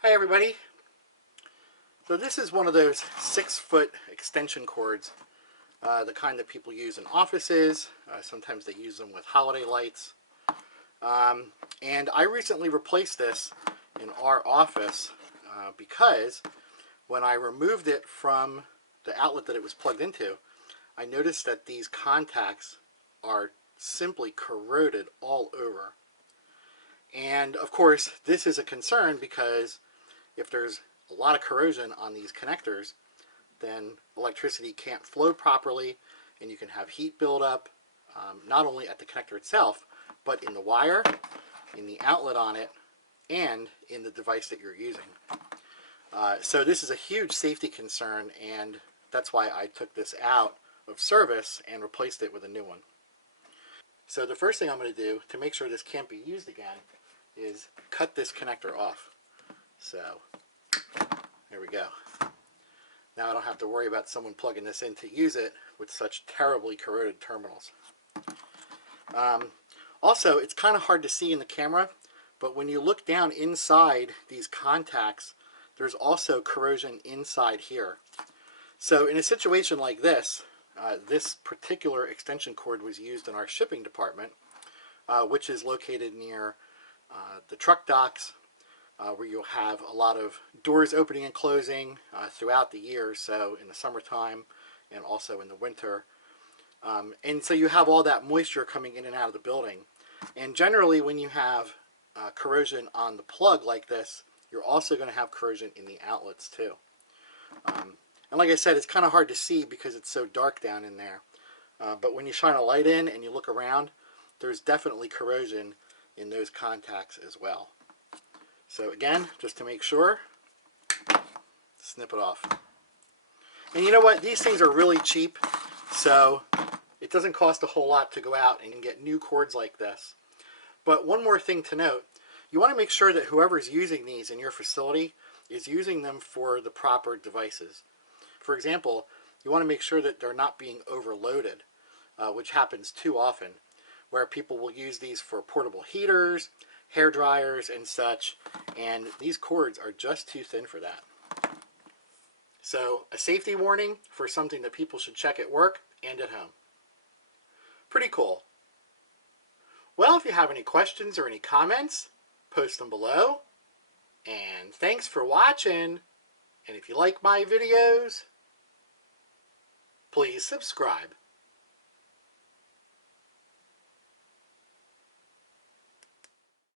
Hi everybody. So this is one of those 6-foot extension cords, the kind that people use in offices. Sometimes they use them with holiday lights. And I recently replaced this in our office because when I removed it from the outlet that it was plugged into, I noticed that these contacts are simply corroded all over. And of course, this is a concern because if there's a lot of corrosion on these connectors, then electricity can't flow properly and you can have heat buildup, not only at the connector itself, but in the wire, in the outlet on it, and in the device that you're using. So this is a huge safety concern, and that's why I took this out of service and replaced it with a new one. So the first thing I'm going to do to make sure this can't be used again is cut this connector off. So there we go. Now I don't have to worry about someone plugging this in to use it with such terribly corroded terminals. Also, it's kind of hard to see in the camera, but when you look down inside these contacts, there's also corrosion inside here. So in a situation like this, this particular extension cord was used in our shipping department, which is located near the truck docks, where you'll have a lot of doors opening and closing throughout the year, so in the summertime and also in the winter. And so you have all that moisture coming in and out of the building. And generally when you have corrosion on the plug like this, you're also going to have corrosion in the outlets too. And like I said, it's kind of hard to see because it's so dark down in there. But when you shine a light in and you look around, there's definitely corrosion in those contacts as well. So again, just to make sure, snip it off. And you know what? These things are really cheap, so it doesn't cost a whole lot to go out and get new cords like this. But one more thing to note, you want to make sure that whoever's using these in your facility is using them for the proper devices. For example, you want to make sure that they're not being overloaded, which happens too often, where people will use these for portable heaters, hair dryers, and such, and these cords are just too thin for that. So a safety warning for something that people should check at work and at home. Pretty cool. Well, if you have any questions or any comments, post them below. And thanks for watching. And if you like my videos, please subscribe.